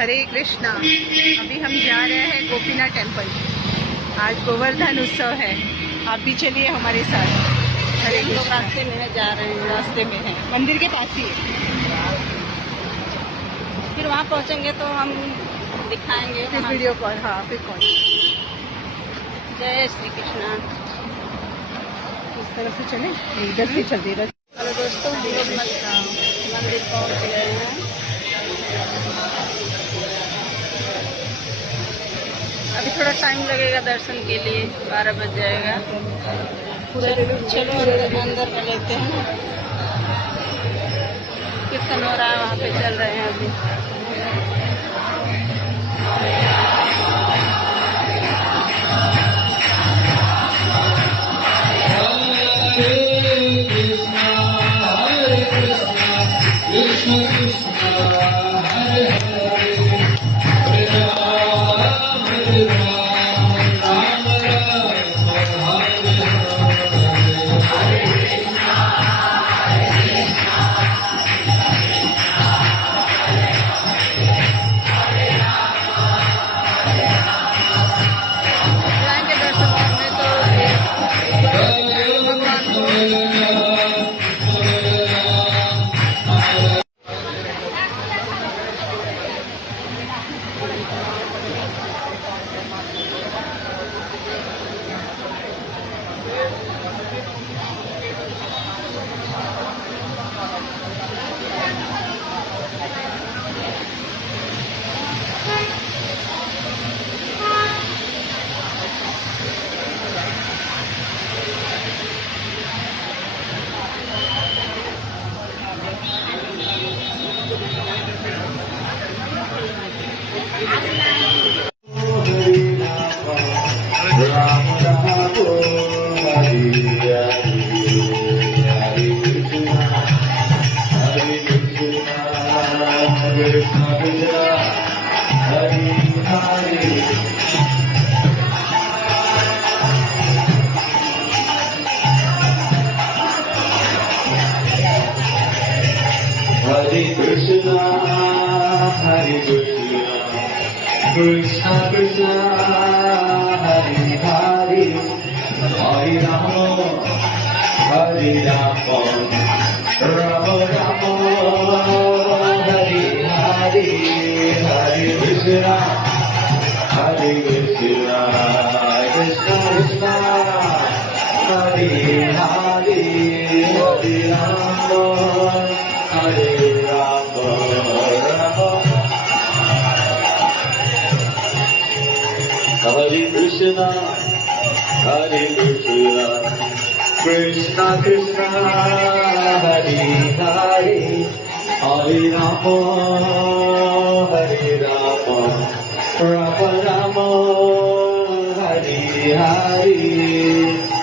हरे कृष्णा। अभी हम जा रहे हैं गोपीनाथ टेम्पल। आज गोवर्धन उत्सव है। आप भी चलिए हमारे साथ। हरे हम लोग कृष्णा। रास्ते में जा रहे हैं, रास्ते में है, मंदिर के पास ही है। फिर वहाँ पहुँचेंगे तो हम दिखाएंगे फिर वहाँ। वीडियो कॉल, हाँ फिर कॉल। जय श्री कृष्णा। इस तरफ से चले, इधर से चल इधर। हेलो दोस्तों, हम लोग मंदिर पहुँच गए हैं। अभी थोड़ा टाइम लगेगा दर्शन के लिए, 12 बज जाएगा। चलो अंदर में लेते हैं। कीर्तन हो रहा है, वहाँ पे चल रहे हैं अभी। जाएंगे दर्शन करने तो भगवान को। Hare Krishna, Hare Krishna, Krishna Krishna, Hare Hare, Hare Rama, Hare Rama, Rama Rama, Hare Hare, Hare Krishna, Hare Krishna, Krishna Krishna, Hare Hare, Hare Rama, Hare Rama, Rama. Hare Krishna, Hare Krishna, Krishna Krishna, Hare Hare, Hare Rama, Hare Rama, Rama Rama, Hare Hare.